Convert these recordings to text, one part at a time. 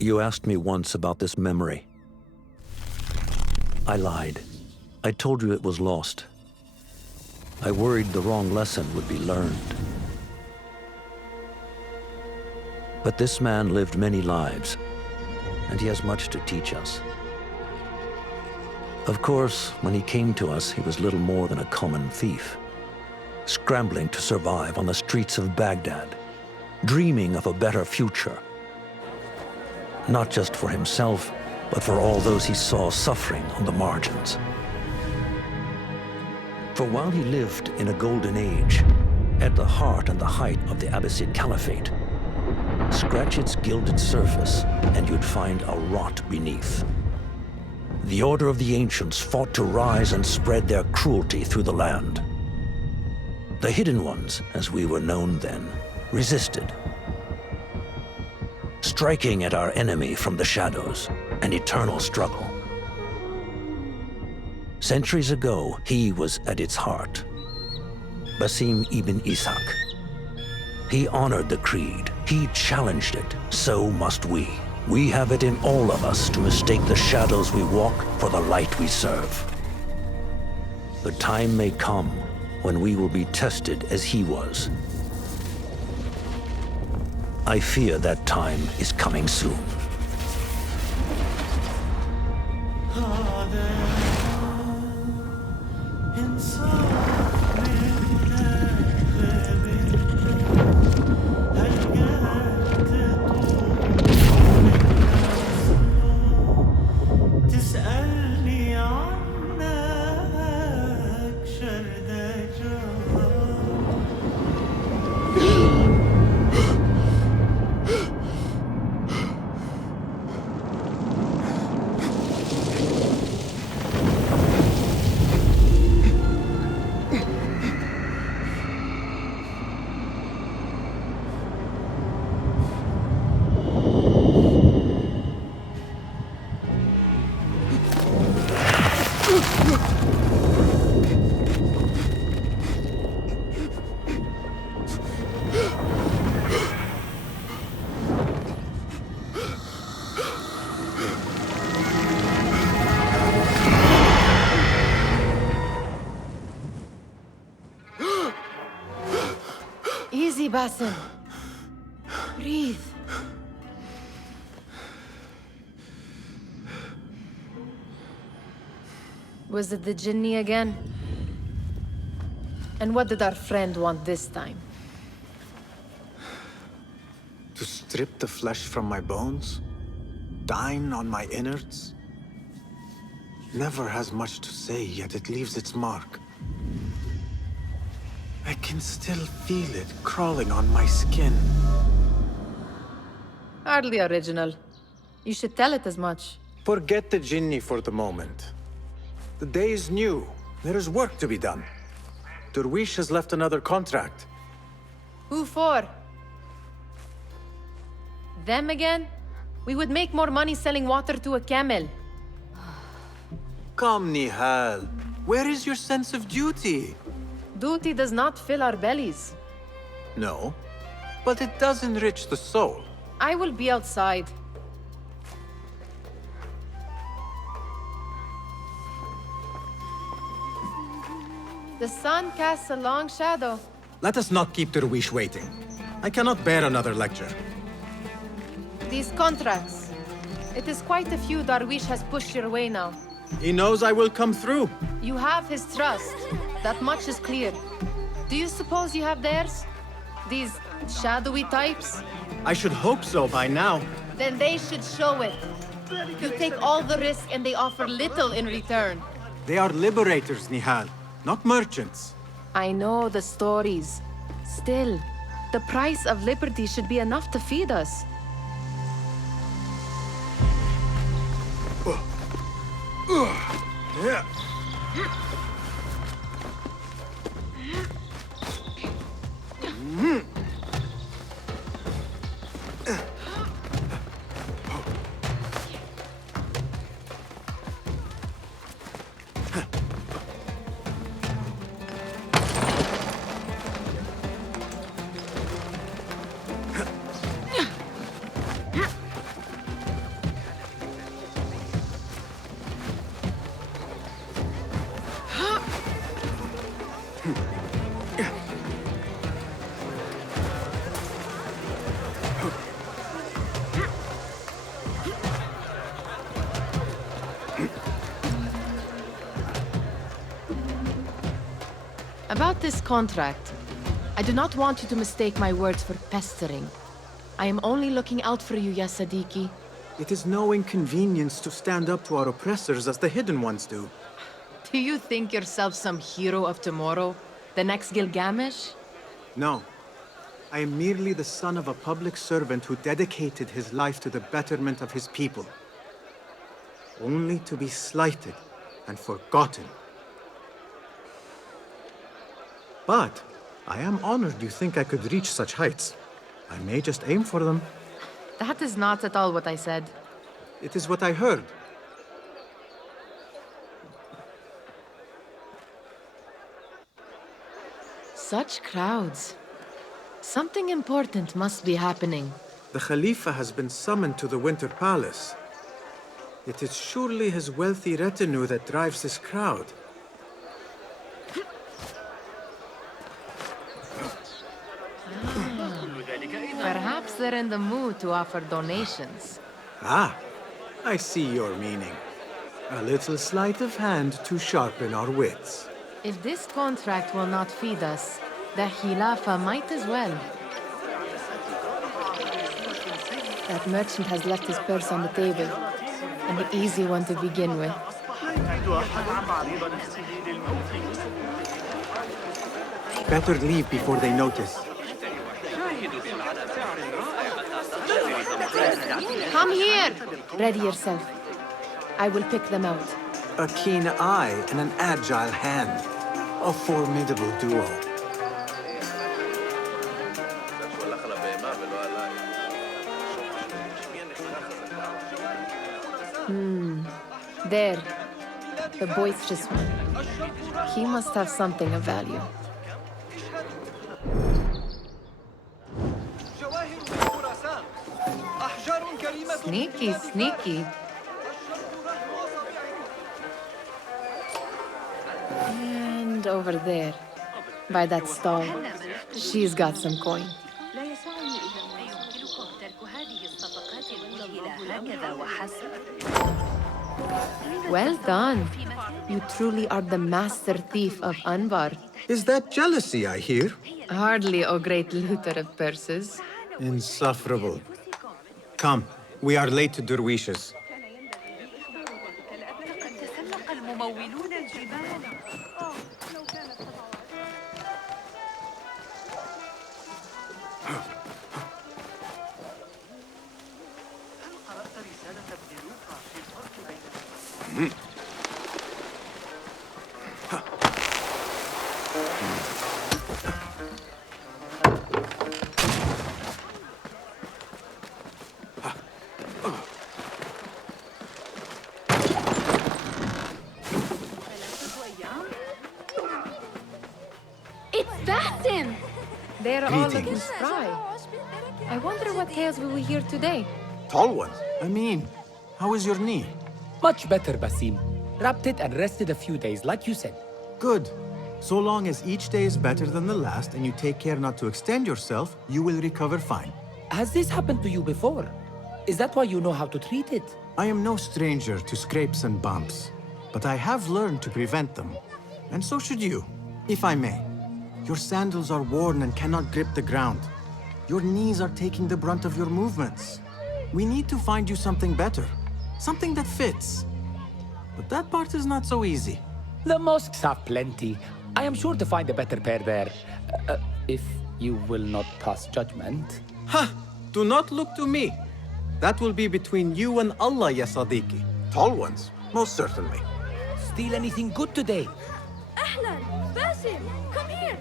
You asked me once about this memory. I lied. I told you it was lost. I worried the wrong lesson would be learned. But this man lived many lives, and he has much to teach us. Of course, when he came to us, he was little more than a common thief, scrambling to survive on the streets of Baghdad, dreaming of a better future. Not just for himself, but for all those he saw suffering on the margins. For while he lived in a golden age, at the heart and the height of the Abbasid Caliphate, scratch its gilded surface and you'd find a rot beneath. The Order of the Ancients fought to rise and spread their cruelty through the land. The Hidden Ones, as we were known then, resisted, striking at our enemy from the shadows, an eternal struggle. Centuries ago, he was at its heart. Basim ibn Ishaq. He honored the creed. He challenged it. So must we. We have it in all of us to mistake the shadows we walk for the light we serve. The time may come when we will be tested as he was. I fear that time is coming soon. Easy, Basim. Breathe. Was it the Jinni again? And what did our friend want this time? To strip the flesh from my bones? Dine on my innards? Never has much to say, yet it leaves its mark. I can still feel it crawling on my skin. Hardly original. You should tell it as much. Forget the Jinni for the moment. The day is new. There is work to be done. Derwish has left another contract. Who for? Them again? We would make more money selling water to a camel. Come, Nihal. Where is your sense of duty? Duty does not fill our bellies. No, but it does enrich the soul. I will be outside. The sun casts a long shadow. Let us not keep Derwish waiting. I cannot bear another lecture. These contracts. It is quite a few Darwish has pushed your way now. He knows I will come through. You have his trust. That much is clear. Do you suppose you have theirs? These shadowy types? I should hope so by now. Then they should show it. You take all the risk and they offer little in return. They are liberators, Nihal, not merchants. I know the stories. Still, the price of liberty should be enough to feed us. Yeah. About this contract, I do not want you to mistake my words for pestering. I am only looking out for you, ya Sadiki. It is no inconvenience to stand up to our oppressors as the Hidden Ones do. Do you think yourself some hero of tomorrow? The next Gilgamesh? No. I am merely the son of a public servant who dedicated his life to the betterment of his people. Only to be slighted and forgotten. But I am honored you think I could reach such heights. I may just aim for them. That is not at all what I said. It is what I heard. Such crowds. Something important must be happening. The Khalifa has been summoned to the Winter Palace. It is surely his wealthy retinue that drives this crowd. Perhaps they're in the mood to offer donations. Ah, I see your meaning. A little sleight of hand to sharpen our wits. If this contract will not feed us, the Khilafah might as well. That merchant has left his purse on the table. An easy one to begin with. Better leave before they notice. Come here! Ready yourself. I will pick them out. A keen eye and an agile hand. A formidable duo. There. The boisterous one. He must have something of value. Sneaky, sneaky. And over there, by that stall, she's got some coin. Well done. You truly are the master thief of Anbar. Is that jealousy I hear? Hardly, O great looter of purses. Insufferable. Come, we are late to Derwishes. It's Basim! They're all looking Greetings. spry. I wonder what tales we will hear today. Tall ones? I mean, how is your knee? Much better, Basim. Wrapped it and rested a few days, like you said. Good. So long as each day is better than the last and you take care not to extend yourself, you will recover fine. Has this happened to you before? Is that why you know how to treat it? I am no stranger to scrapes and bumps, but I have learned to prevent them. And so should you, if I may. Your sandals are worn and cannot grip the ground. Your knees are taking the brunt of your movements. We need to find you something better, something that fits. But that part is not so easy. The mosques have plenty. I am sure to find a better pair there. If you will not pass judgment. Ha! Do not look to me. That will be between you and Allah, ya Sadiqi. Tall ones, most certainly. Steal anything good today? Ahlan! Basim! Come here!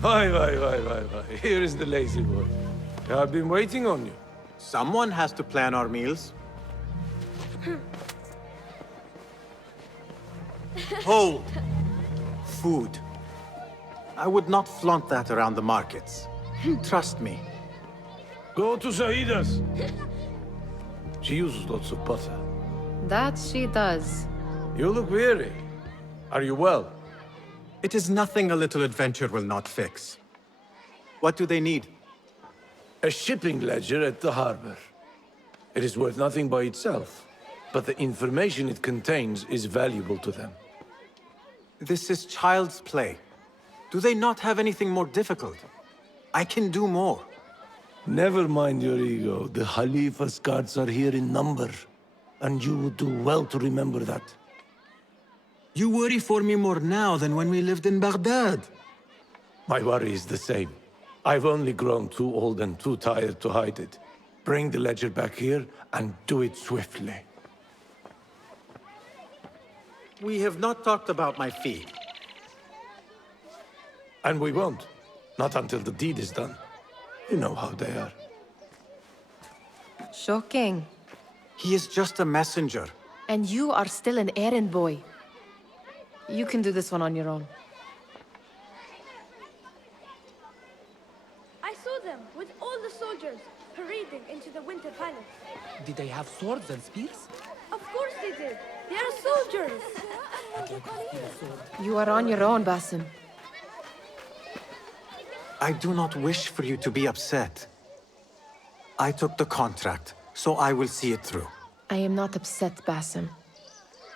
Why. Here is the lazy boy. I've been waiting on you. Someone has to plan our meals. Hold. Food. I would not flaunt that around the markets. Trust me. Go to Sahida's. She uses lots of butter. That she does. You look weary. Are you well? It is nothing a little adventure will not fix. What do they need? A shipping ledger at the harbor. It is worth nothing by itself. But the information it contains is valuable to them. This is child's play. Do they not have anything more difficult? I can do more. Never mind your ego. The Khalifa's guards are here in number. And you would do well to remember that. You worry for me more now than when we lived in Baghdad. My worry is the same. I've only grown too old and too tired to hide it. Bring the ledger back here, and do it swiftly. We have not talked about my fee. And we won't. Not until the deed is done. You know how they are. Shocking. He is just a messenger. And you are still an errand boy. You can do this one on your own. I saw them with all the soldiers parading into the Winter Palace. Did they have swords and spears? Of course they did. They are soldiers. You are on your own, Basim. I do not wish for you to be upset. I took the contract, so I will see it through. I am not upset, Basim.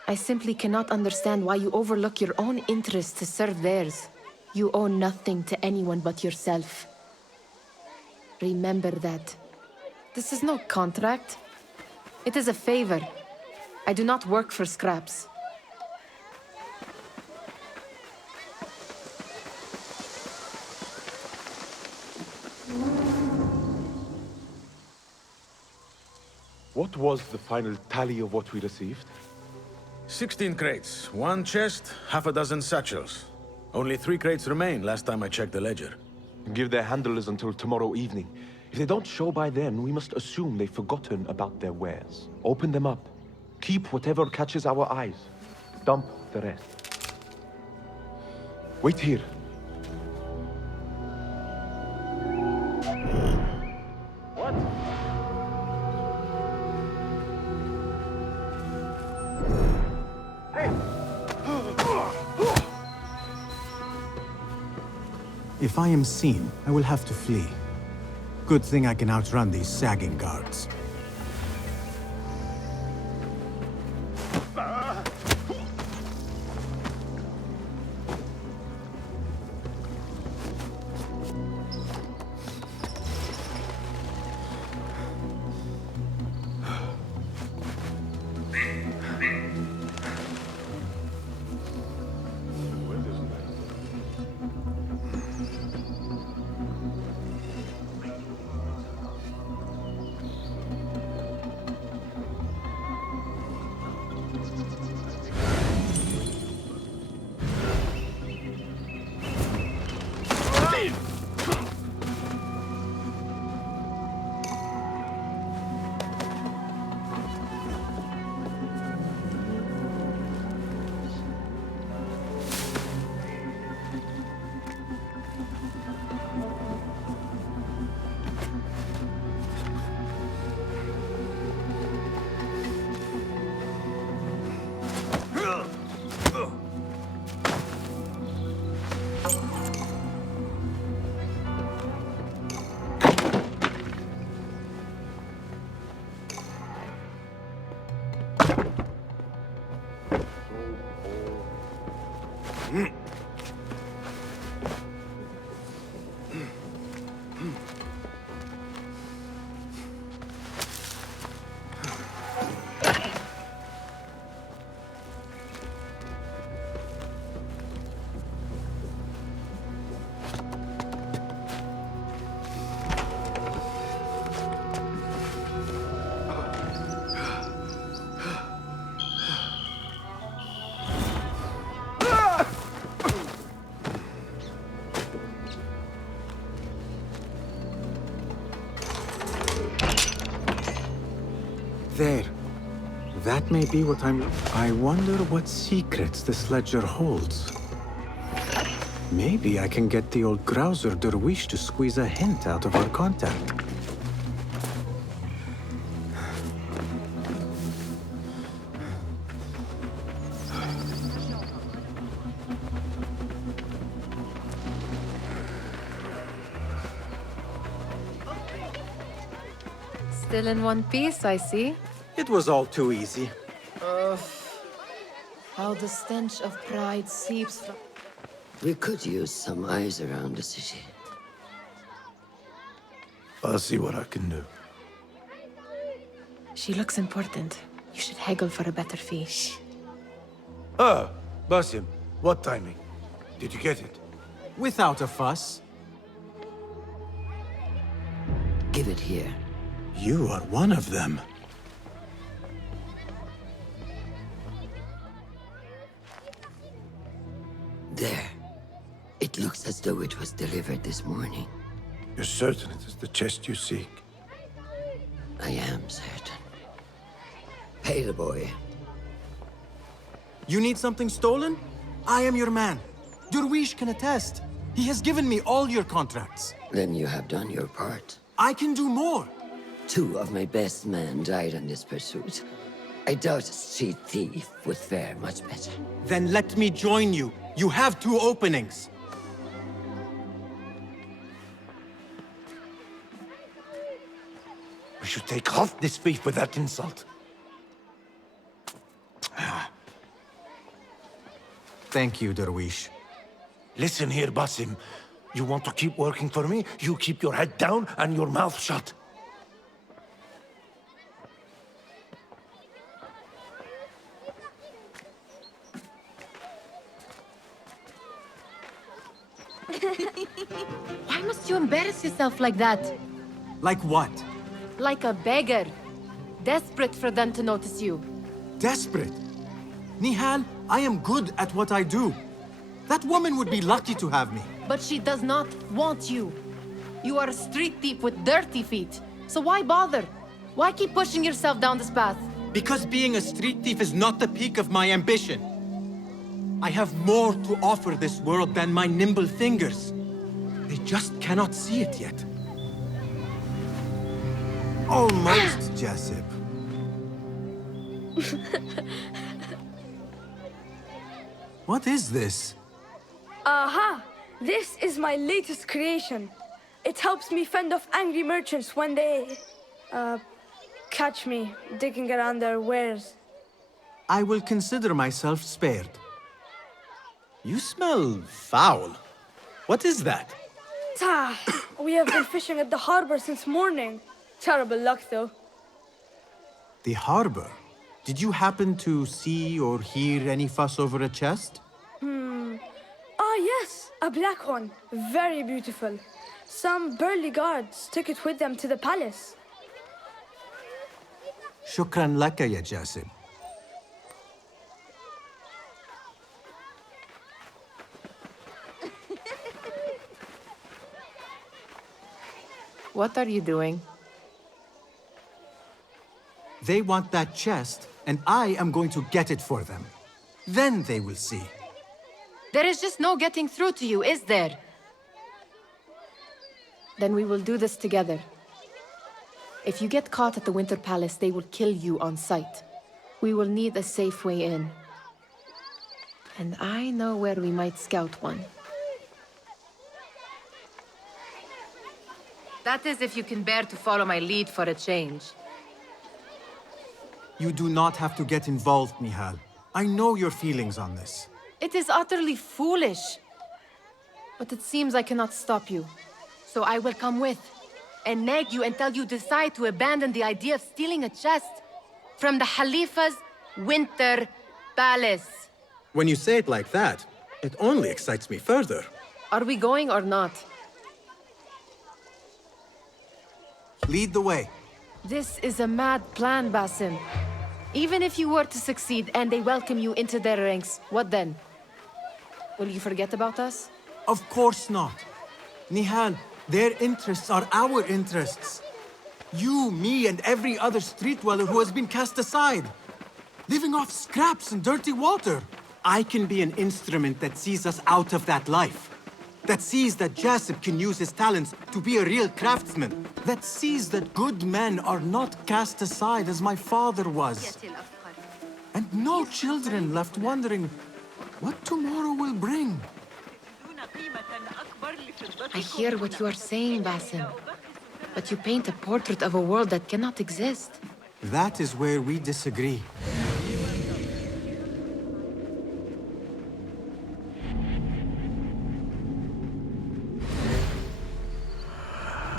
I simply cannot understand why you overlook your own interests to serve theirs. You owe nothing to anyone but yourself. Remember that. This is no contract. It is a favor. I do not work for scraps. What was the final tally of what we received? 16 crates, 1 chest, half a dozen satchels. Only 3 crates remain last time I checked the ledger. Give their handlers until tomorrow evening. If they don't show by then, we must assume they've forgotten about their wares. Open them up. Keep whatever catches our eyes. Dump the rest. Wait here. What? If I am seen, I will have to flee. Good thing I can outrun these sagging guards. There. That may be what I wonder what secrets this ledger holds. Maybe I can get the old grouser Derwish to squeeze a hint out of our contact. Still in one piece, I see. It was all too easy. How the stench of pride seeps from... We could use some eyes around the city. I'll see what I can do. She looks important. You should haggle for a better fee. Ah, Basim, what timing? Did you get it? Without a fuss. Give it here. You are one of them. There. It looks as though it was delivered this morning. You're certain it is the chest you seek? I am certain. Pay the boy. You need something stolen? I am your man. Durwish can attest. He has given me all your contracts. Then you have done your part. I can do more. 2 of my best men died in this pursuit. I doubt a street thief would fare much better. Then let me join you. You have 2 openings. We should take off this beef with that insult. Thank you, Durwish. Listen here, Basim. You want to keep working for me? You keep your head down and your mouth shut. Why must you embarrass yourself like that? Like what? Like a beggar. Desperate for them to notice you. Desperate? Nihal, I am good at what I do. That woman would be lucky to have me. But she does not want you. You are a street thief with dirty feet. So why bother? Why keep pushing yourself down this path? Because being a street thief is not the peak of my ambition. I have more to offer this world than my nimble fingers. They just cannot see it yet. Almost, Jessup. What is this? Aha! This is my latest creation. It helps me fend off angry merchants when they... catch me digging around their wares. I will consider myself spared. You smell foul. What is that? We have been fishing at the harbor since morning. Terrible luck, though. The harbor? Did you happen to see or hear any fuss over a chest? Ah, yes, a black one. Very beautiful. Some burly guards took it with them to the palace. Shukran laka, ya Jasib. What are you doing? They want that chest, and I am going to get it for them. Then they will see. There is just no getting through to you, is there? Then we will do this together. If you get caught at the Winter Palace, they will kill you on sight. We will need a safe way in. And I know where we might scout one. That is if you can bear to follow my lead for a change. You do not have to get involved, Nihal. I know your feelings on this. It is utterly foolish. But it seems I cannot stop you. So I will come with, and nag you until you decide to abandon the idea of stealing a chest from the Khalifa's Winter Palace. When you say it like that, it only excites me further. Are we going or not? Lead the way. This is a mad plan, Basim. Even if you were to succeed and they welcome you into their ranks, what then? Will you forget about us? Of course not. Nihal, their interests are our interests. You, me, and every other street dweller who has been cast aside. Living off scraps and dirty water. I can be an instrument that sees us out of that life. That sees that Jasip can use his talents to be a real craftsman. That sees that good men are not cast aside as my father was. And no children left wondering what tomorrow will bring. I hear what you are saying, Basim. But you paint a portrait of a world that cannot exist. That is where we disagree.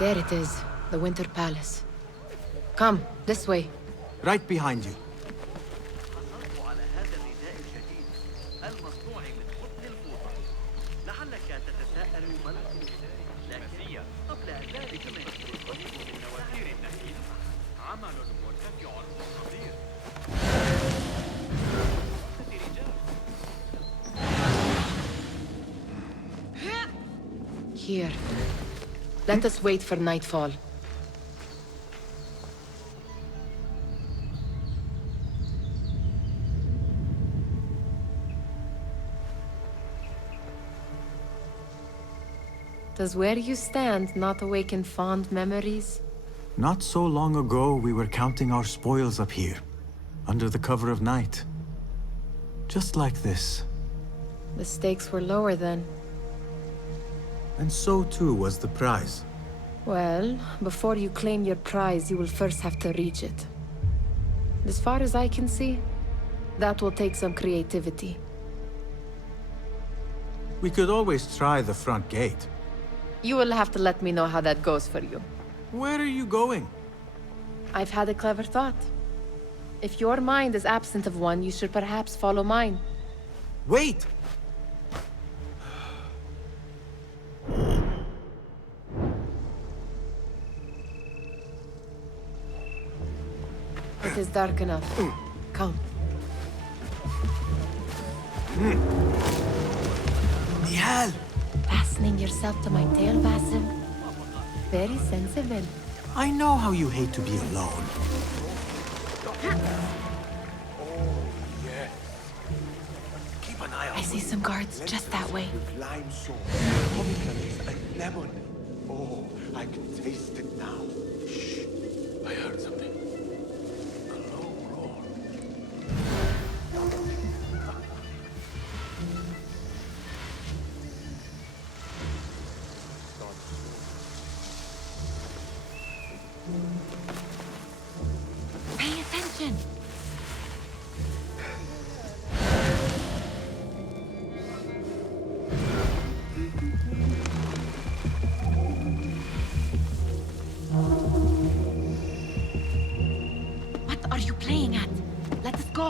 There it is, the Winter Palace. Come, this way. Right behind you. حصلت على هذا الرداء الجديد المصنوع من قطن الفوطة. لعلك تتساءل ما الخصوصية، لكن قبل ذلك ما يكون القريب من نوافير النخيل عمل مرتفع خطير. Here. Let us wait for nightfall. Does where you stand not awaken fond memories? Not so long ago, we were counting our spoils up here, under the cover of night. Just like this. The stakes were lower then. And so too was the prize. Well, before you claim your prize, you will first have to reach it. As far as I can see, that will take some creativity. We could always try the front gate. You will have to let me know how that goes for you. Where are you going? I've had a clever thought. If your mind is absent of one, you should perhaps follow mine. Wait! It is dark enough. Come. Nihal! Fastening yourself to my tail, Basim. Very sensible. I know how you hate to be alone. Keep an eye I see some guards just that way. lime sauce, pomegranates, and lemon. Oh, I can taste it now. Shh. I heard something. A low roar. Pay attention. What are you playing at? Let us go.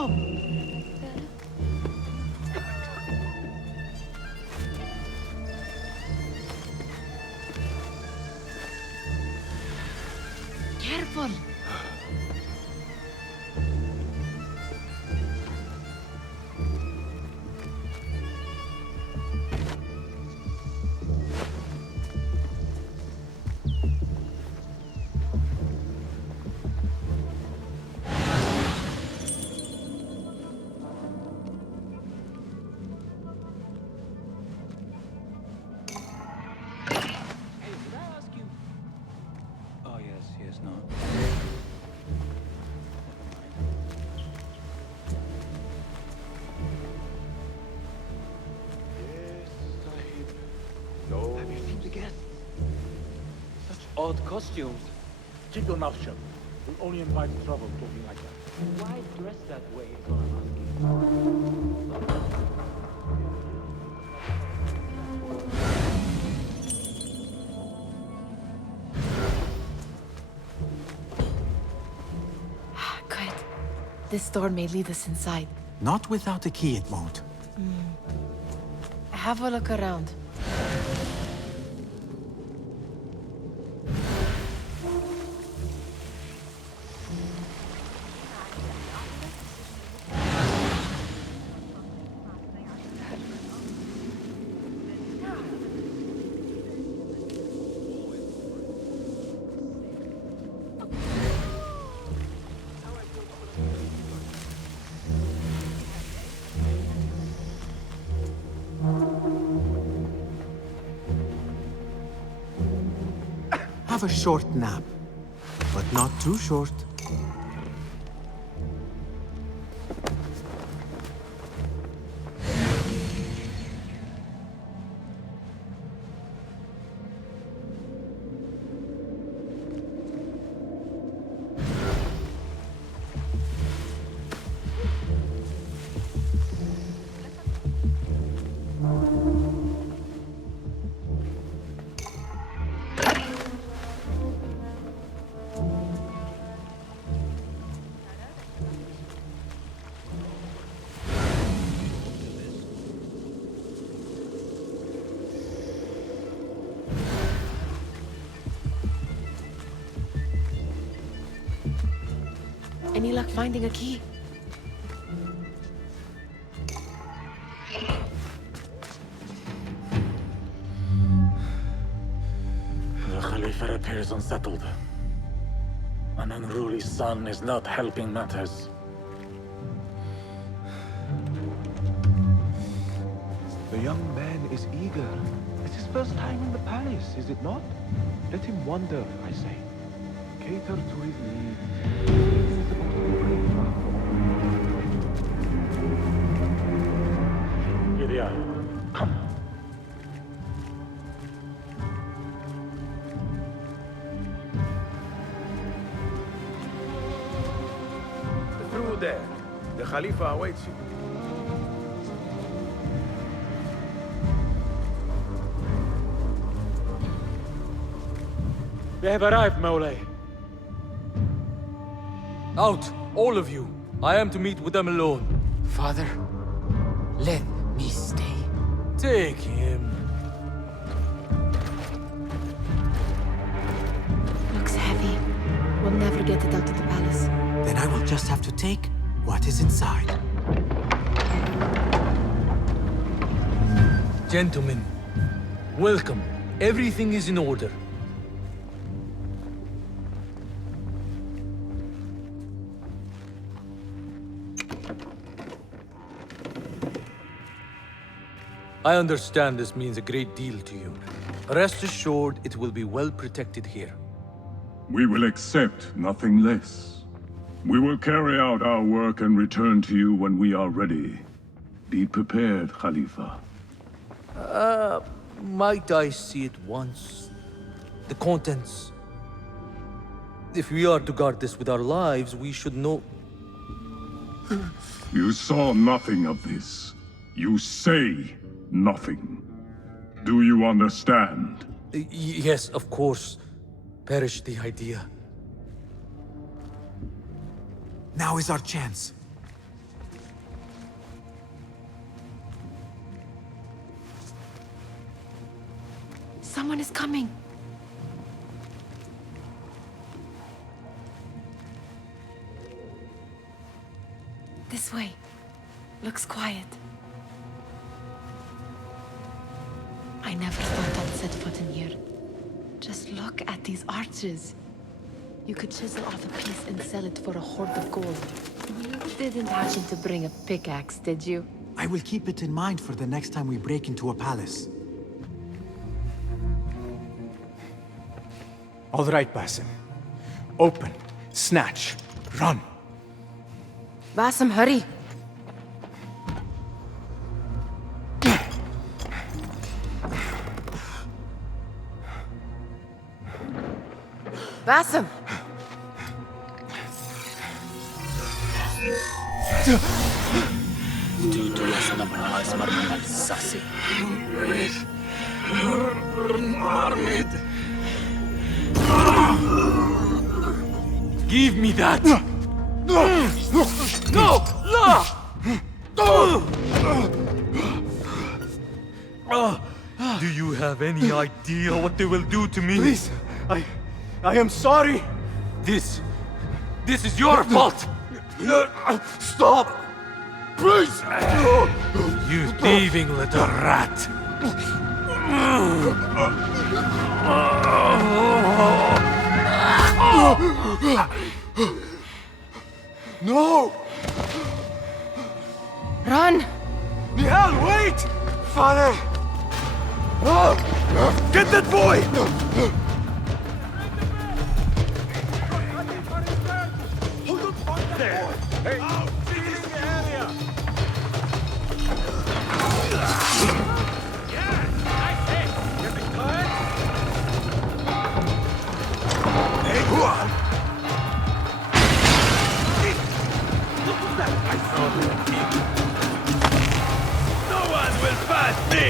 Careful. Oh, yes, no. No. Have you seen the guests? Such odd costumes. Keep your mouth shut. We'll only invite trouble talking like that. Why dress that way is what I'm asking. Good. This door may lead us inside. Not without a key, it won't. Have a look around. Have a short nap, but not too short. Any luck finding a key? The Khalifa appears unsettled. An unruly son is not helping matters. The young man is eager. It's his first time in the palace, is it not? Let him wander, I say. Cater to his needs. Everything is about to be great for our boy. Here they are. Come. Through there. The Khalifa awaits you. They have arrived, Mawlay. Out, all of you. I am to meet with them alone. Father, let me stay. Take him. Looks heavy. We'll never get it out of the palace. Then I will just have to take what is inside. Gentlemen, welcome. Everything is in order. I understand this means a great deal to you. Rest assured, it will be well protected here. We will accept nothing less. We will carry out our work and return to you when we are ready. Be prepared, Khalifa. Might I see it once? The contents. If we are to guard this with our lives, we should know... You saw nothing of this. You say nothing. Do you understand? Yes, of course. Perish the idea. Now is our chance. Someone is coming. This way. Looks quiet. I never thought I'd set foot in here. Just look at these arches. You could chisel off a piece and sell it for a hoard of gold. You didn't happen to bring a pickaxe, did you? I will keep it in mind for the next time we break into a palace. All right, Basim. Open, snatch, run. Basim, hurry. Basim! Give me that! No! Do you have any idea what they will do to me? Please, I am sorry. This is your fault! Stop! Please! You thieving little rat! No! Run! Nihal, wait! Father! Get that boy! No one will pass me!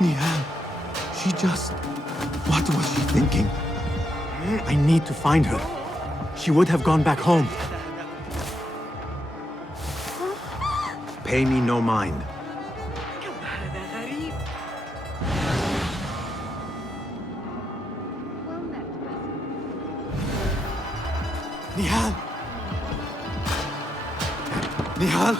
Nihal, she just... What was she thinking? I need to find her. She would have gone back home. Pay me no mind. Nihal! Nihal!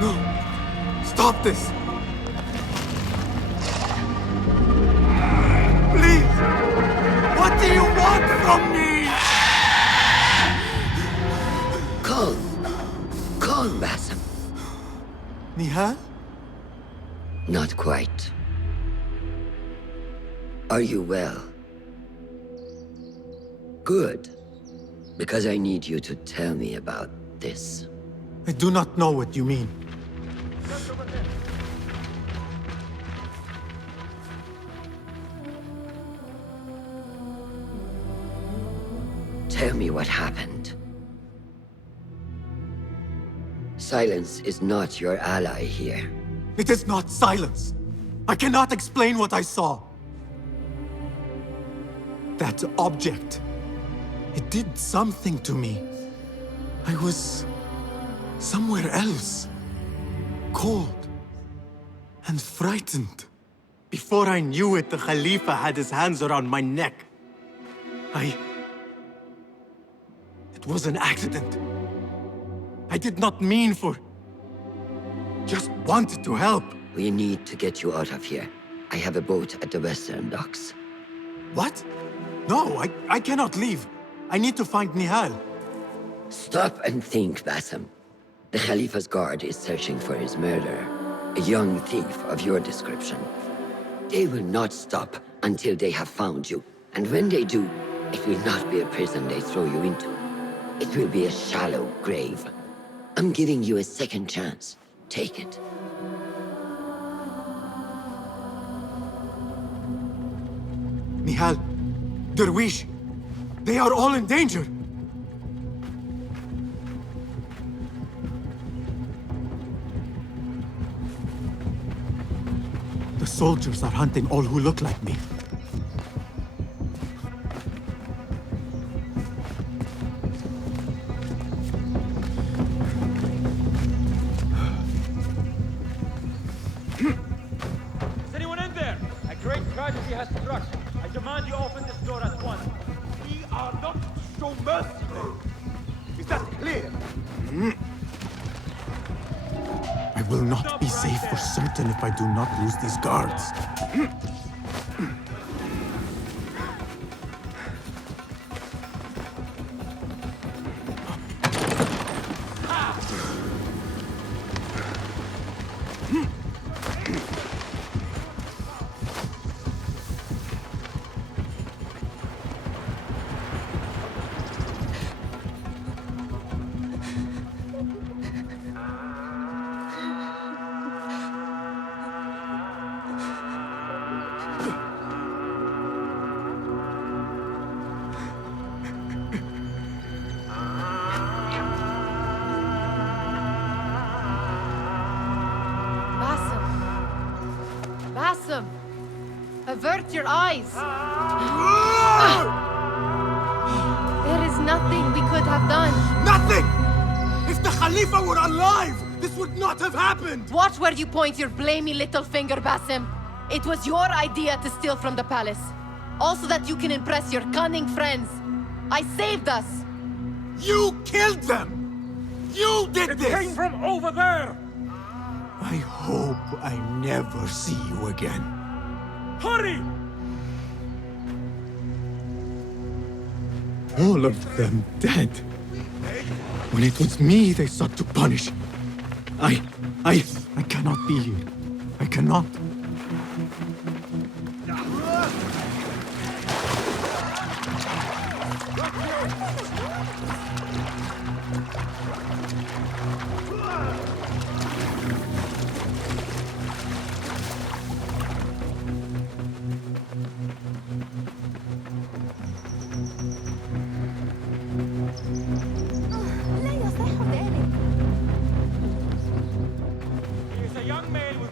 No! Stop this! Please! What do you want from me? Calm, Basim. Nihal? Not quite. Are you well? Good. Because I need you to tell me about this. I do not know what you mean. Tell me what happened. Silence is not your ally here. It is not silence. I cannot explain what I saw. That object. It did something to me. I was somewhere else. Cold and frightened. Before I knew it, the Khalifa had his hands around my neck. It was an accident. I did not mean for... Just wanted to help. We need to get you out of here. I have a boat at the western docks. What? No, I cannot leave. I need to find Nihal. Stop and think, Basim. The Khalifa's guard is searching for his murderer. A young thief of your description. They will not stop until they have found you. And when they do, it will not be a prison they throw you into. It will be a shallow grave. I'm giving you a second chance. Take it. Nihal, Derwish, they are all in danger. The soldiers are hunting all who look like me. Is anyone in there? A great tragedy has struck. I demand you open this door at once. We are not to show mercy. Is that clear? I will not be safe for certain if I do not lose these guards. Basim! Avert your eyes! There is nothing we could have done. Nothing! If the Khalifa were alive, this would not have happened! Watch where you point your blamey little finger, Basim. It was your idea to steal from the palace. Also that you can impress your cunning friends. I saved us! You killed them! You did this! It came from over there! I hope I never see you again. Hurry! All of them dead. When it was me they sought to punish. I cannot be here. I cannot. He is a young male with...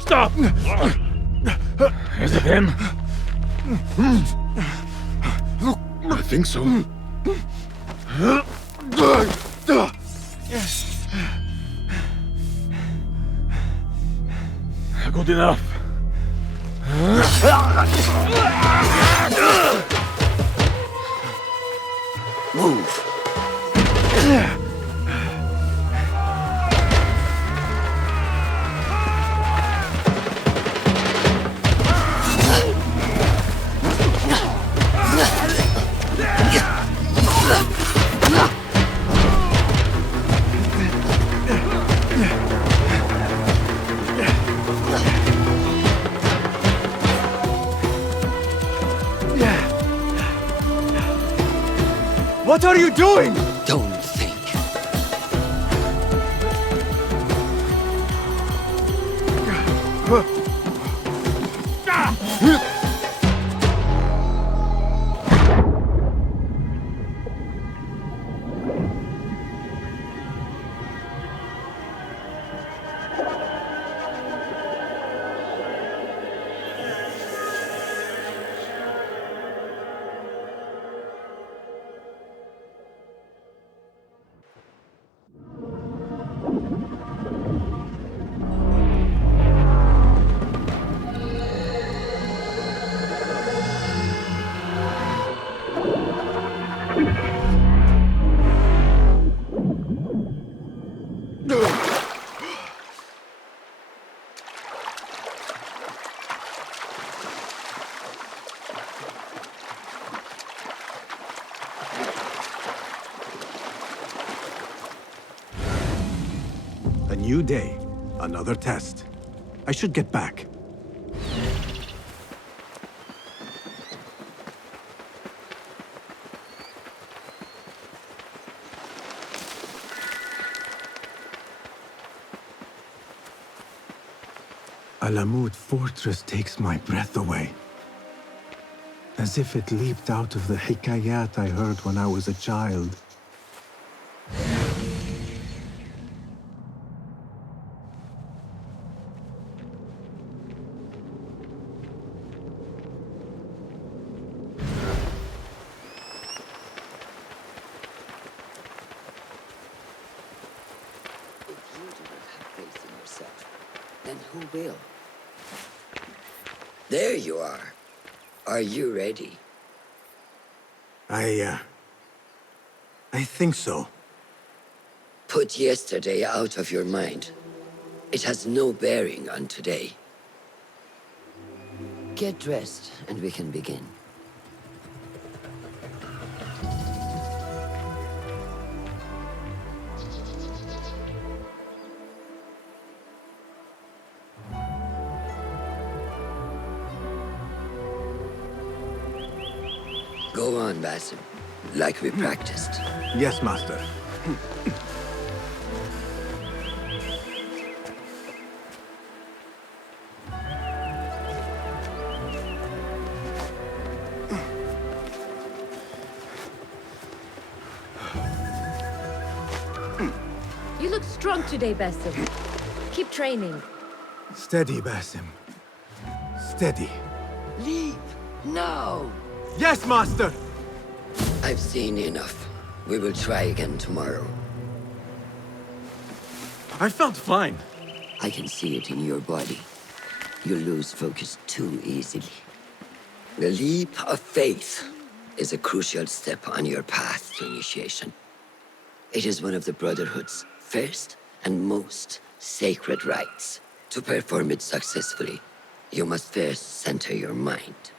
Stop! Is it him? I think so. Good enough. Move. What are you doing? Don't think. A new day, another test. I should get back. Alamut Fortress takes my breath away. As if it leaped out of the hikayat I heard when I was a child. If you do not have faith in yourself, then who will? There you are. Are you ready? I think so. Put yesterday out of your mind. It has no bearing on today. Get dressed, and we can begin. Go on, Basim. Like we practiced. Yes, Master. You look strong today, Basim. Keep training. Steady, Basim. Steady. Leave now! Yes, Master! I've seen enough. We will try again tomorrow. I felt fine. I can see it in your body. You lose focus too easily. The leap of faith is a crucial step on your path to initiation. It is one of the Brotherhood's first and most sacred rites. To perform it successfully, you must first center your mind,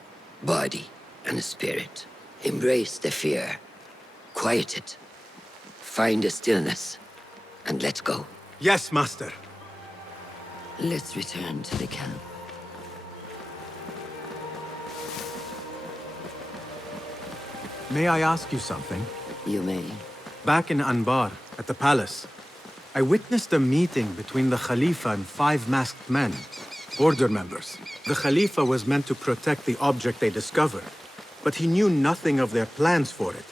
body, and spirit. Embrace the fear. Quiet it. Find a stillness, and let go. Yes, Master. Let's return to the camp. May I ask you something? You may. Back in Anbar, at the palace, I witnessed a meeting between the Khalifa and 5 masked men, Order members. The Khalifa was meant to protect the object they discovered, but he knew nothing of their plans for it.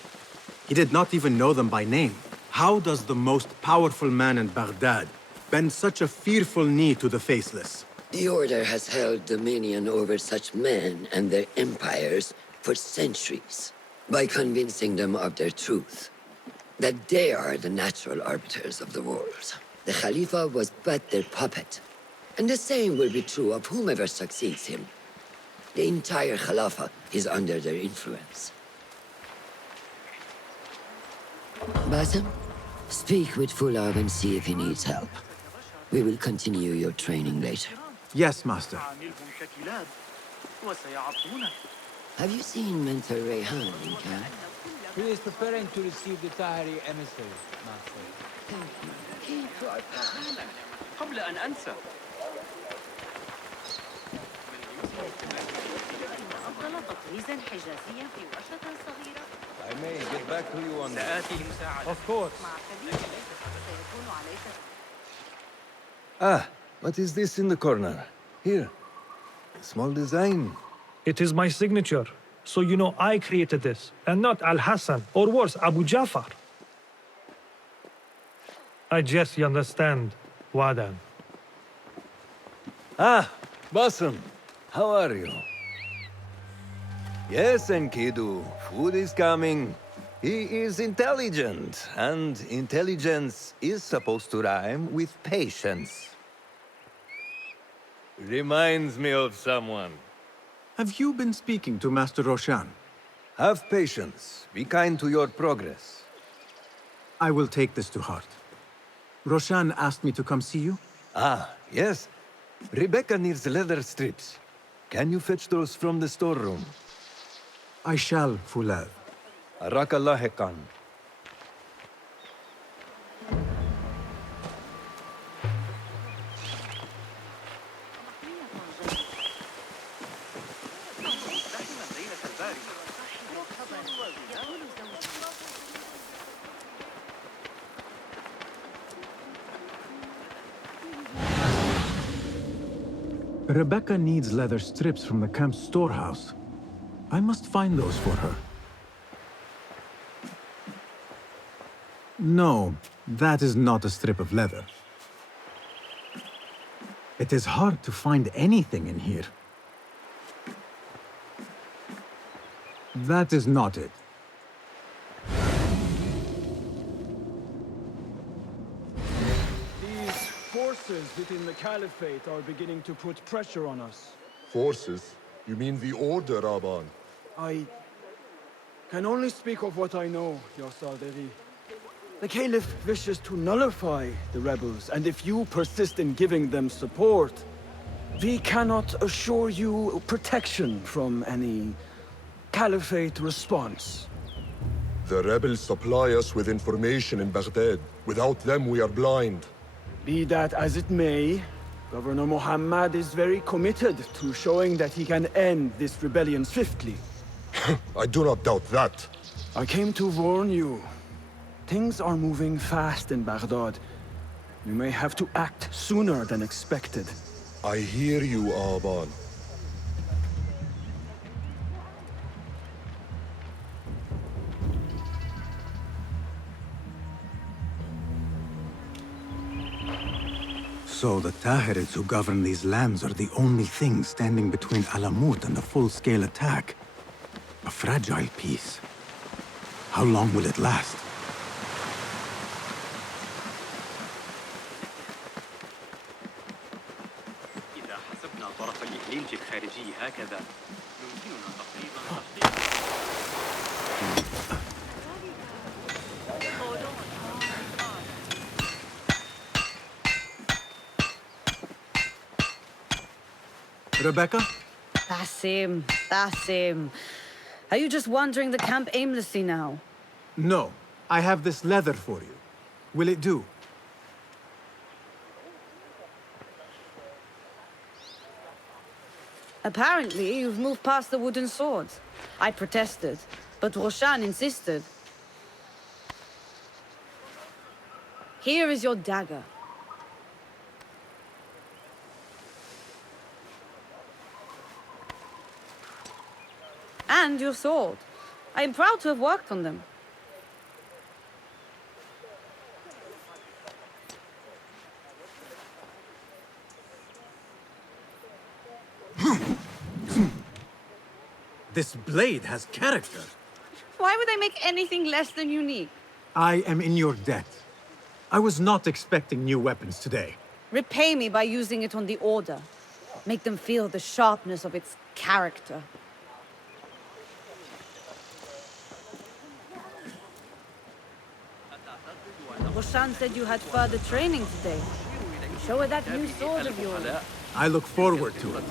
He did not even know them by name. How does the most powerful man in Baghdad bend such a fearful knee to the faceless? The Order has held dominion over such men and their empires for centuries, by convincing them of their truth, that they are the natural arbiters of the world. The Khalifa was but their puppet, and the same will be true of whomever succeeds him. The entire Khalifa is under their influence. Basim, speak with Fulab and see if he needs help. We will continue your training later. Yes, Master. Have you seen Mentor Rayhan in camp? He is preparing to receive the Tahiri emissary, Master. Thank you. Keep your path. قبل أن أنسى. أفضل تطويزا حجازيا في ورشة صغيرة. I may get back to you on that. سآتي لمساعدة. Of course. مع خبير سيكون عليك. Ah, what is this in the corner? Here. A small design. It is my signature. So you know I created this, and not Al-Hassan, or worse, Abu Jafar. I guess you understand, Wadan. Ah, Basim. How are you? Yes, Enkidu. Food is coming. He is intelligent, and intelligence is supposed to rhyme with patience. Reminds me of someone. Have you been speaking to Master Roshan? Have patience. Be kind to your progress. I will take this to heart. Roshan asked me to come see you? Ah, yes. Rebecca needs leather strips. Can you fetch those from the storeroom? I shall, Fulad. Arakallah Khan. Rebecca needs leather strips from the camp's storehouse. I must find those for her. No, that is not a strip of leather. It is hard to find anything in here. That is not it. These forces within the Caliphate are beginning to put pressure on us. Forces? You mean the Order, Aban? I can only speak of what I know, Your Sarderi. The Caliph wishes to nullify the rebels, and if you persist in giving them support, we cannot assure you protection from any Caliphate response. The rebels supply us with information in Baghdad. Without them, we are blind. Be that as it may, Governor Muhammad is very committed to showing that he can end this rebellion swiftly. I do not doubt that. I came to warn you. Things are moving fast in Baghdad. You may have to act sooner than expected. I hear you, Aban. So the Tahirids who govern these lands are the only thing standing between Alamut and a full-scale attack. A fragile peace. How long will it last? إذا حسبت إن طرف الإكليمتي الخارجي هكذا يمكننا تقريبا تحقيق Rebecca? Basim, Basim. Are you just wandering the camp aimlessly now? No. I have this leather for you. Will it do? Apparently, you've moved past the wooden swords. I protested, but Roshan insisted. Here is your dagger. And your sword. I am proud to have worked on them. This blade has character. Why would I make anything less than unique? I am in your debt. I was not expecting new weapons today. Repay me by using it on the Order. Make them feel the sharpness of its character. Roshan said you had further training today. Show her that new sword of yours. I look forward to it.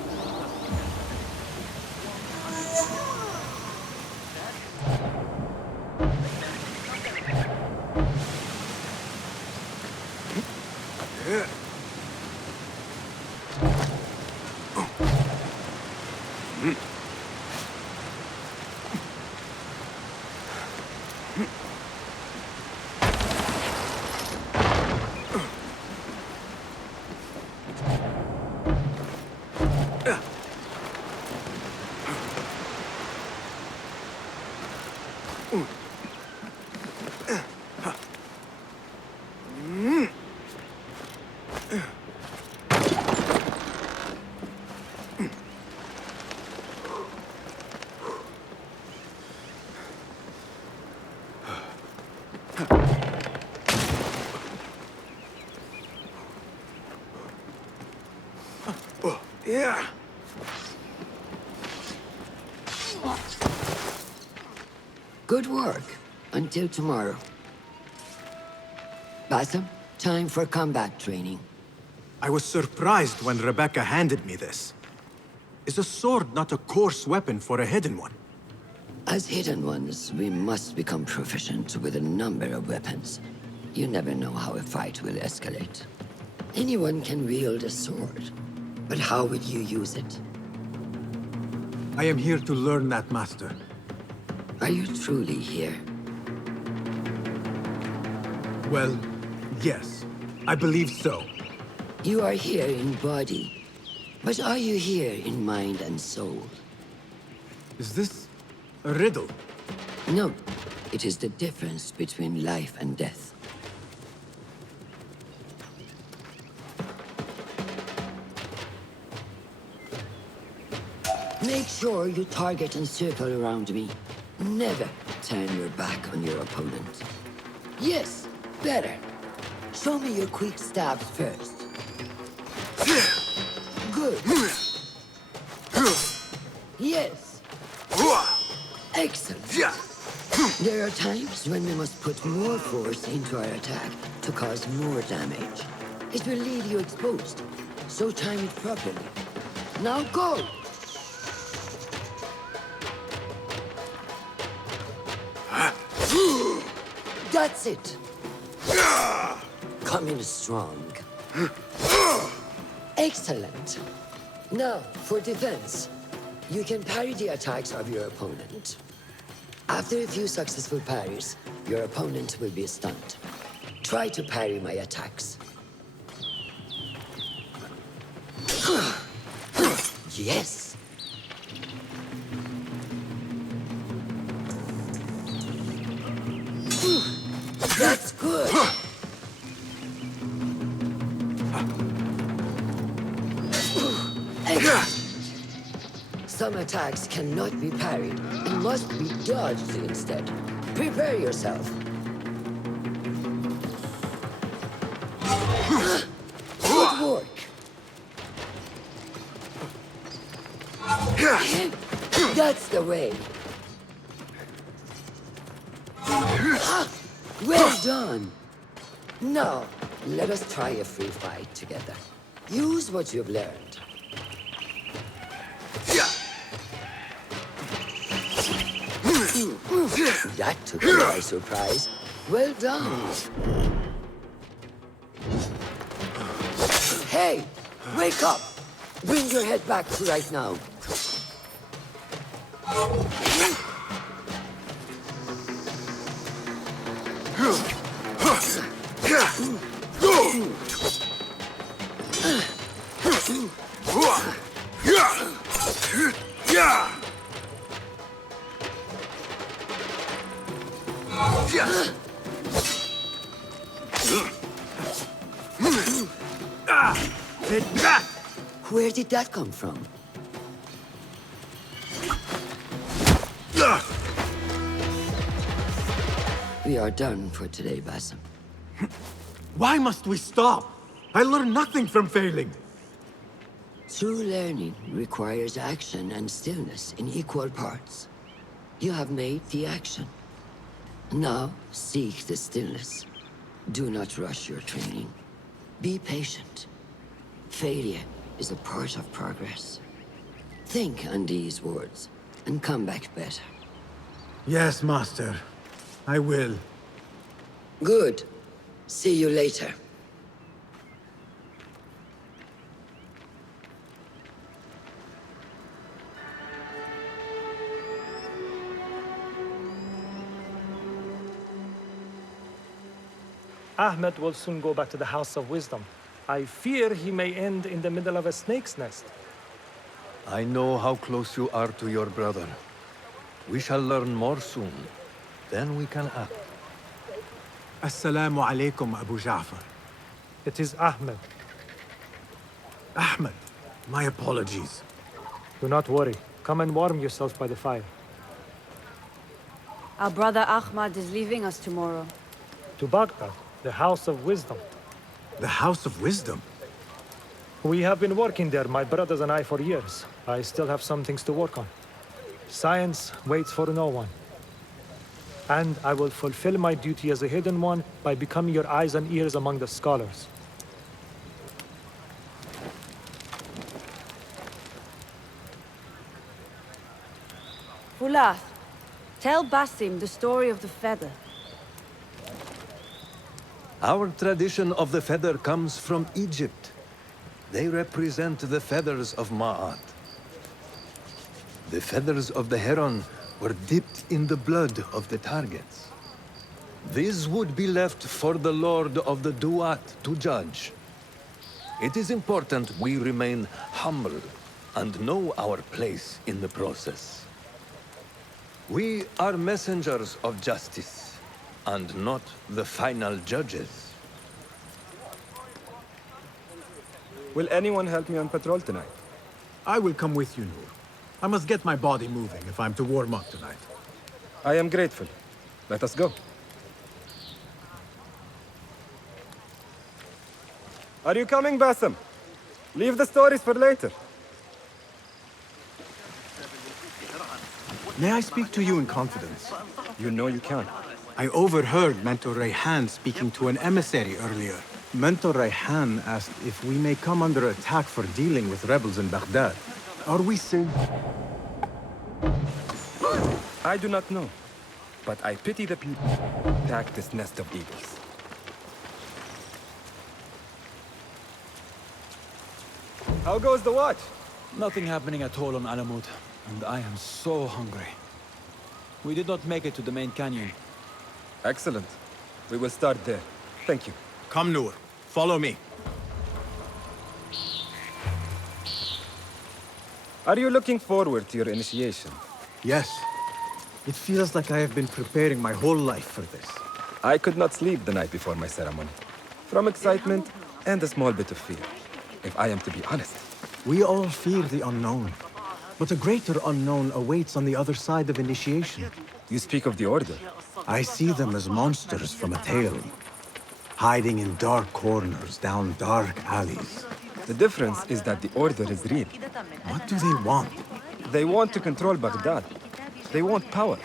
Yeah. Good work. Until tomorrow. Basim, time for combat training. I was surprised when Rebecca handed me this. Is a sword not a coarse weapon for a hidden one? As hidden ones, we must become proficient with a number of weapons. You never know how a fight will escalate. Anyone can wield a sword, but how would you use it? I am here to learn that, Master. Are you truly here? Well, yes. I believe so. You are here in body, but are you here in mind and soul? Is this a riddle? No. It is the difference between life and death. Make sure you target and circle around me. Never turn your back on your opponent. Yes, better. Show me your quick stabs first. Good. Yes. Excellent. There are times when we must put more force into our attack to cause more damage. It will leave you exposed, so time it properly. Now go! That's it. Come in strong. Excellent. Now, for defense. You can parry the attacks of your opponent. After a few successful parries, your opponent will be stunned. Try to parry my attacks. Yes. That's good. Some attacks cannot be parried and must be dodged instead. Prepare yourself. Good work. That's the way. Well done. Now, let us try a free fight together. Use what you've learned. That took you by surprise. Well done. Hey, wake up! Bring your head back to right now. Where did that come from? We are done for today, Basim. Why must we stop? I learned nothing from failing. True learning requires action and stillness in equal parts. You have made the action. Now, seek the stillness. Do not rush your training. Be patient. Failure is a part of progress. Think on these words, and come back better. Yes, Master. I will. Good. See you later. Ahmed will soon go back to the House of Wisdom. I fear he may end in the middle of a snake's nest. I know how close you are to your brother. We shall learn more soon. Then we can act. Assalamu alaikum, Abu Ja'far. It is Ahmed. Ahmed, my apologies. Do not worry. Come and warm yourself by the fire. Our brother Ahmad is leaving us tomorrow. To Baghdad, the House of Wisdom. The House of Wisdom? We have been working there, my brothers and I, for years. I still have some things to work on. Science waits for no one. And I will fulfill my duty as a hidden one by becoming your eyes and ears among the scholars. Fulath, tell Basim the story of the feather. Our tradition of the feather comes from Egypt. They represent the feathers of Ma'at. The feathers of the heron were dipped in the blood of the targets. These would be left for the Lord of the Duat to judge. It is important we remain humble and know our place in the process. We are messengers of justice, and not the final judges. Will anyone help me on patrol tonight? I will come with you, Noor. I must get my body moving if I'm to warm up tonight. I am grateful. Let us go. Are you coming, Basim? Leave the stories for later. May I speak to you in confidence? You know you can. I overheard Mentor Rayhan speaking to an emissary earlier. Mentor Rayhan asked if we may come under attack for dealing with rebels in Baghdad. Are we safe? I do not know, but I pity the people who attack this nest of eagles. How goes the watch? Nothing happening at all on Alamut, and I am so hungry. We did not make it to the main canyon. Excellent. We will start there. Thank you. Come, Noor. Follow me. Are you looking forward to your initiation? Yes. It feels like I have been preparing my whole life for this. I could not sleep the night before my ceremony. From excitement and a small bit of fear, if I am to be honest. We all fear the unknown. But a greater unknown awaits on the other side of initiation. You speak of the Order. I see them as monsters from a tale, hiding in dark corners, down dark alleys. The difference is that the Order is real. What do they want? They want to control Baghdad. They want power.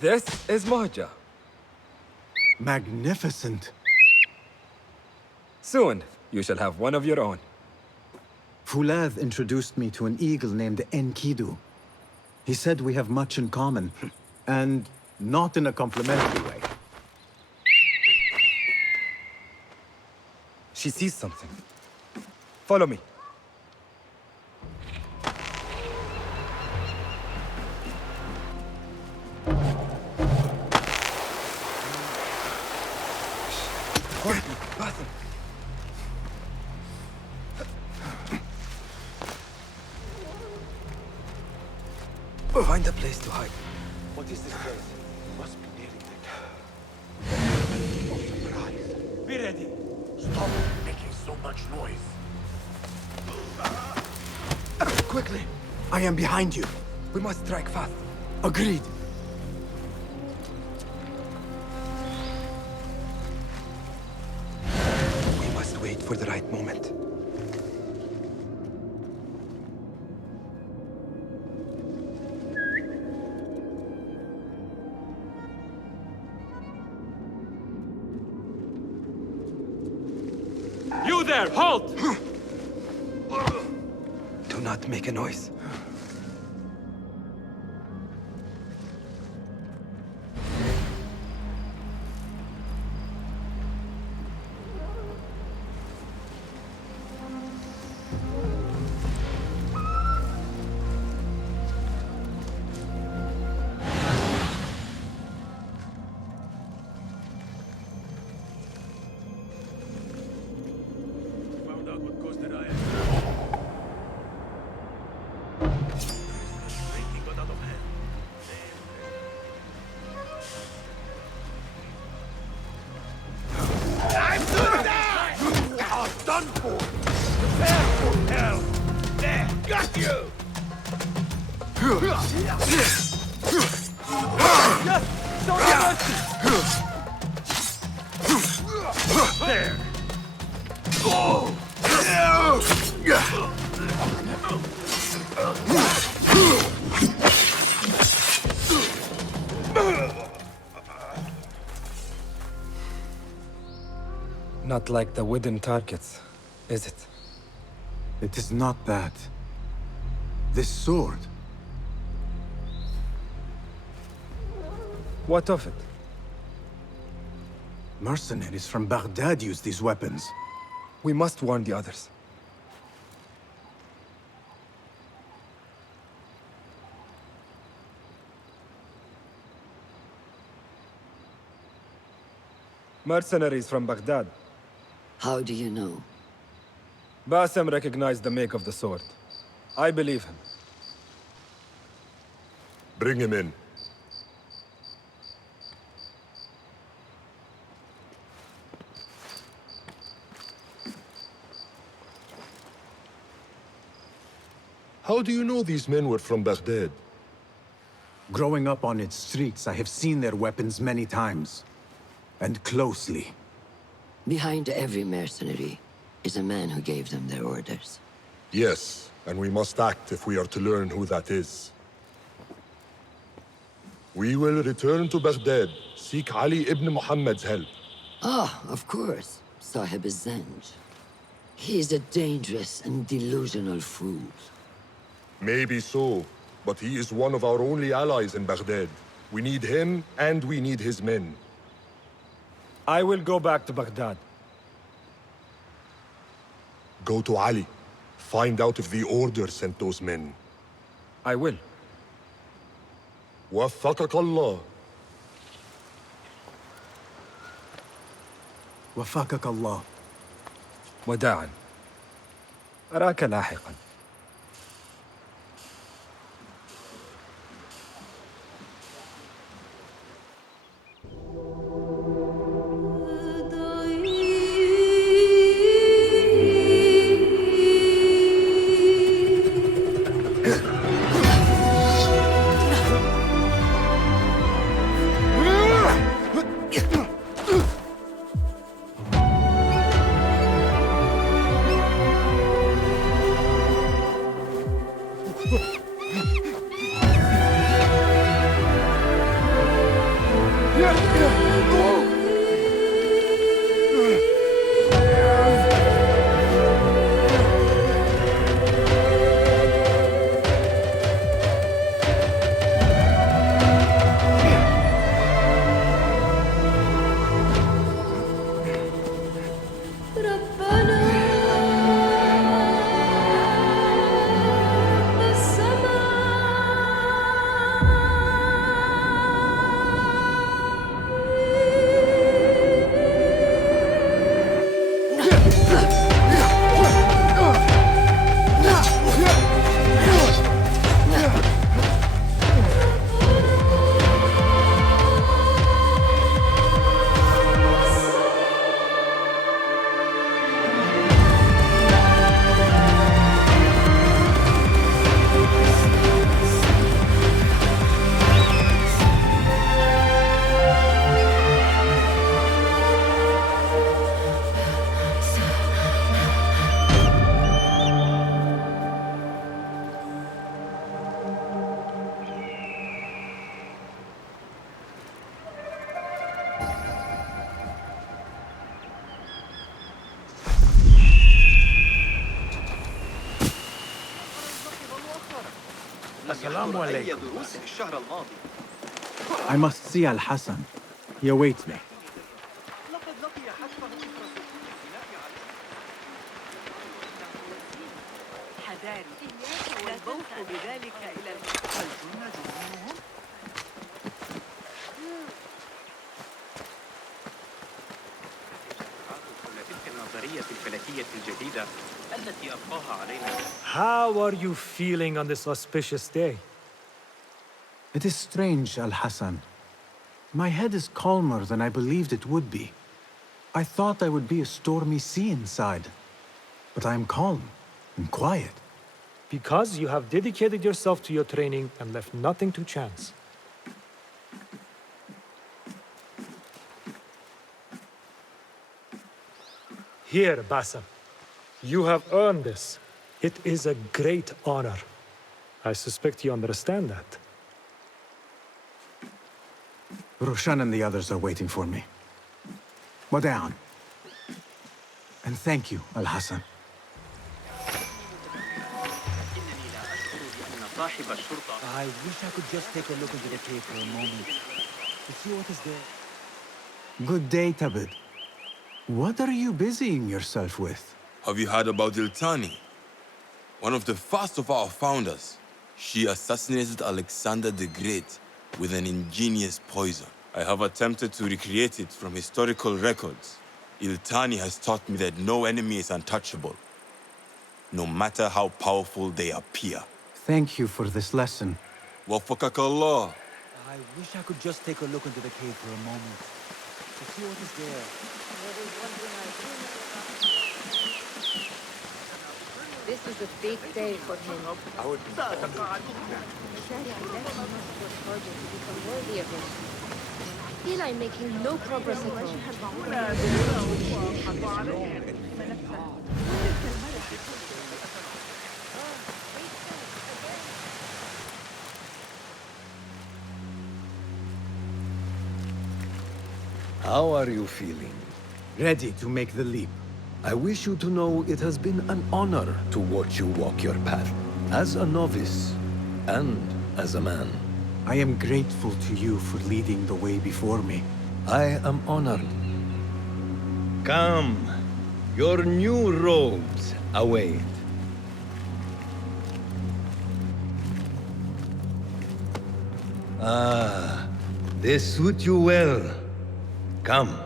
This is Mahja. Magnificent. Soon, you shall have one of your own. Fulad introduced me to an eagle named Enkidu. He said we have much in common, and not in a complimentary way. She sees something. Follow me. Basim. Find a place to hide. What is this place? Must be nearing the prize. Be ready. Stop making so much noise. Quickly! I am behind you. We must strike fast. Agreed. We must wait for the right moment. You there, halt! Do not make a noise. Done for! Prepare for hell! There! Got you! Yes! Show me mercy! There! Not like the wooden targets, is it? It is not that. This sword. What of it? Mercenaries from Baghdad use these weapons. We must warn the others. Mercenaries from Baghdad. How do you know? Basim recognized the make of the sword. I believe him. Bring him in. How do you know these men were from Baghdad? Growing up on its streets, I have seen their weapons many times. And closely. Behind every mercenary is a man who gave them their orders. Yes, and we must act if we are to learn who that is. We will return to Baghdad, seek Ali ibn Muhammad's help. Ah, of course. Sahib is Zenj. He is a dangerous and delusional fool. Maybe so, but he is one of our only allies in Baghdad. We need him, and we need his men. I will go back to Baghdad. Go to Ali. Find out if the Order sent those men. I will. وفقك الله. وفقك الله. وداعا. أراك لاحقا. I must see Al Hassan. He awaits me. How are you feeling on this auspicious day? It is strange, Al Hassan. My head is calmer than I believed it would be. I thought I would be a stormy sea inside. But I am calm and quiet. Because you have dedicated yourself to your training and left nothing to chance. Here, Basim. You have earned this. It is a great honor. I suspect you understand that. Roshan and the others are waiting for me. Modern. And thank you, Al Hassan. I wish I could just take a look into the cave for a moment. To see what is there. Good day, Tabid. What are you busying yourself with? Have you heard about Iltani? One of the first of our founders. She assassinated Alexander the Great with an ingenious poison. I have attempted to recreate it from historical records. Iltani has taught me that no enemy is untouchable, no matter how powerful they appear. Thank you for this lesson. Wafakak Allah. I wish I could just take a look into the cave for a moment. To see what is there. This is a big day for him. I would be Sadly, I left much work harder to become worthy of him. Still, I'm making no progress at all. How are you feeling? Ready to make the leap. I wish you to know it has been an honor to watch you walk your path, as a novice and as a man. I am grateful to you for leading the way before me. I am honored. Come, your new robes await. Ah, they suit you well. Come,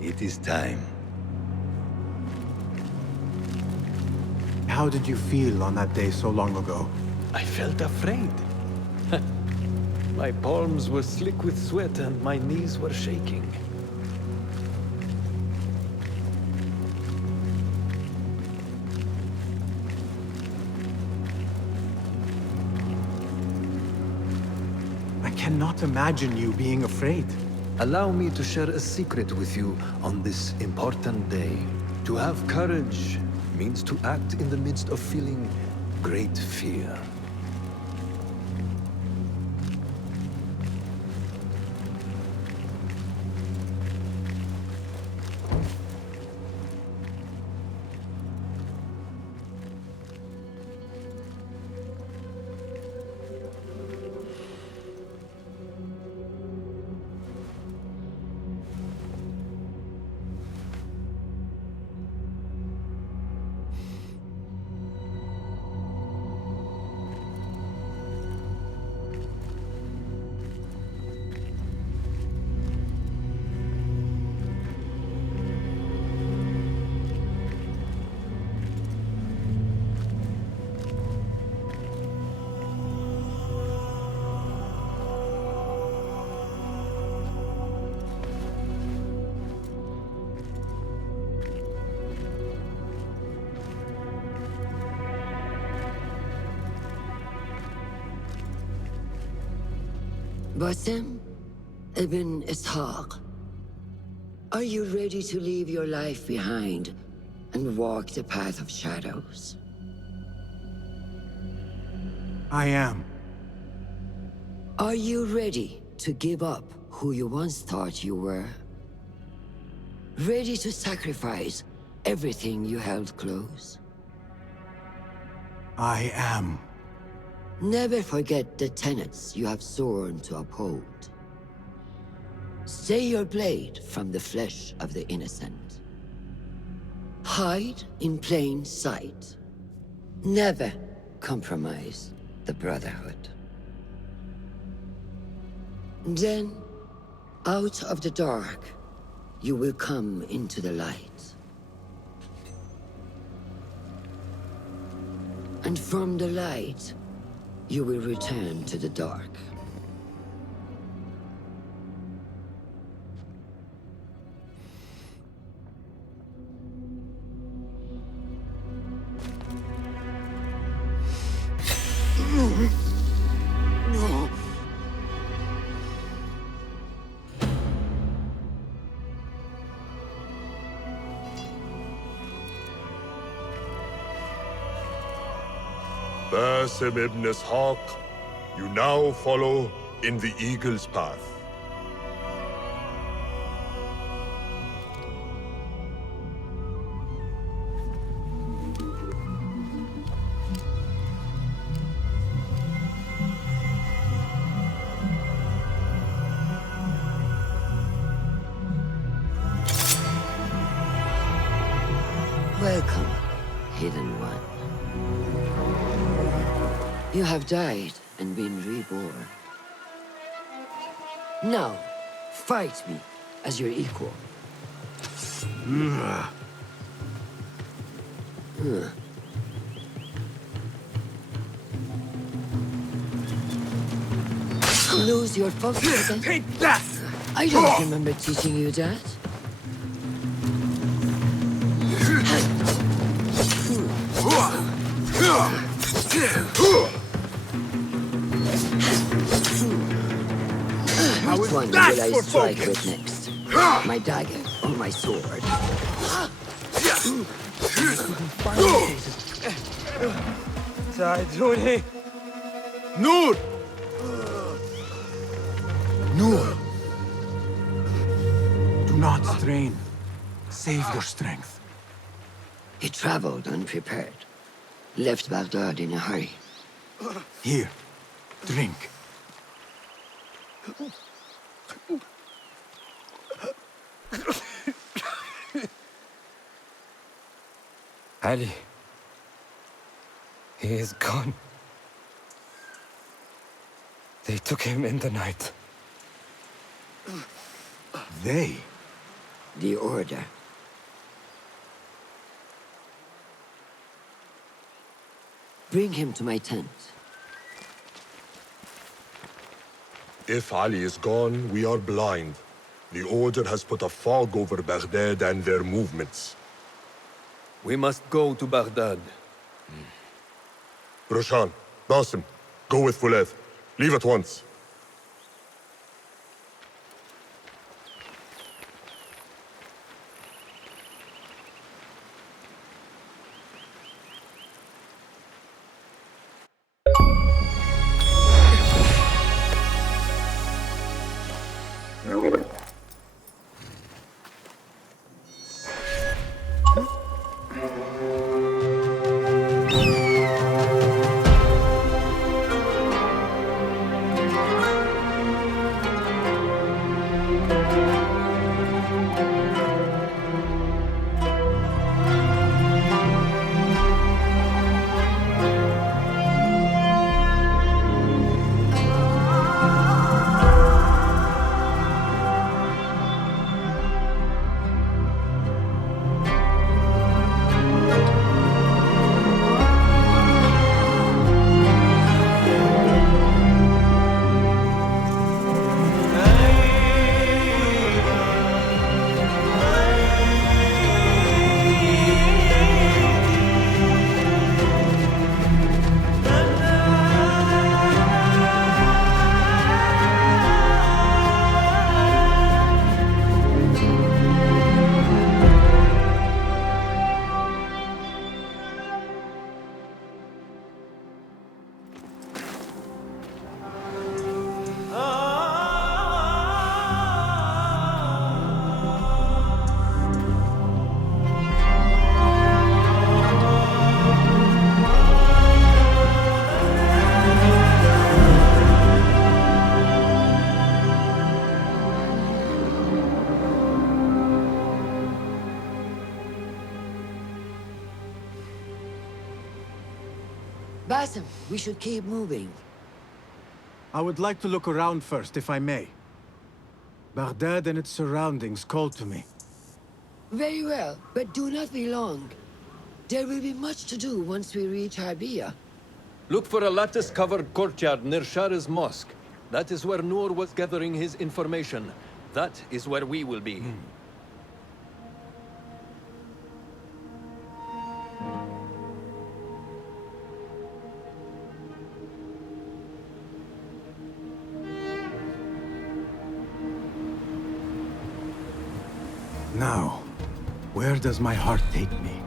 it is time. How did you feel on that day so long ago? I felt afraid. My palms were slick with sweat and my knees were shaking. I cannot imagine you being afraid. Allow me to share a secret with you on this important day. To have courage means to act in the midst of feeling great fear. Basim ibn Ishaq, are you ready to leave your life behind and walk the path of shadows? I am. Are you ready to give up who you once thought you were? Ready to sacrifice everything you held close? I am. Never forget the tenets you have sworn to uphold. Stay your blade from the flesh of the innocent. Hide in plain sight. Never compromise the Brotherhood. Then, out of the dark, you will come into the light. And from the light, you will return to the dark. Basim ibn Ishaq, you now follow in the Eagle's path. Welcome, Hidden One. You have died and been reborn. Now, fight me as your equal. Lose your focus again? I don't remember teaching you that. Which one will I strike with next? My dagger or my sword? Saiduni! Noor! Noor! Do not strain. Save your strength. He traveled unprepared. Left Baghdad in a hurry. Here, drink. Ali. He is gone. They took him in the night. They? The Order. Bring him to my tent. If Ali is gone, we are blind. The Order has put a fog over Baghdad and their movements. We must go to Baghdad. Roshan, Basim, go with Fulad. Leave at once. Basim, we should keep moving. I would like to look around first, if I may. Baghdad and its surroundings call to me. Very well, but do not be long. There will be much to do once we reach Harbiya. Look for a lattice-covered courtyard near Shara's mosque. That is where Noor was gathering his information. That is where we will be. Now, where does my heart take me?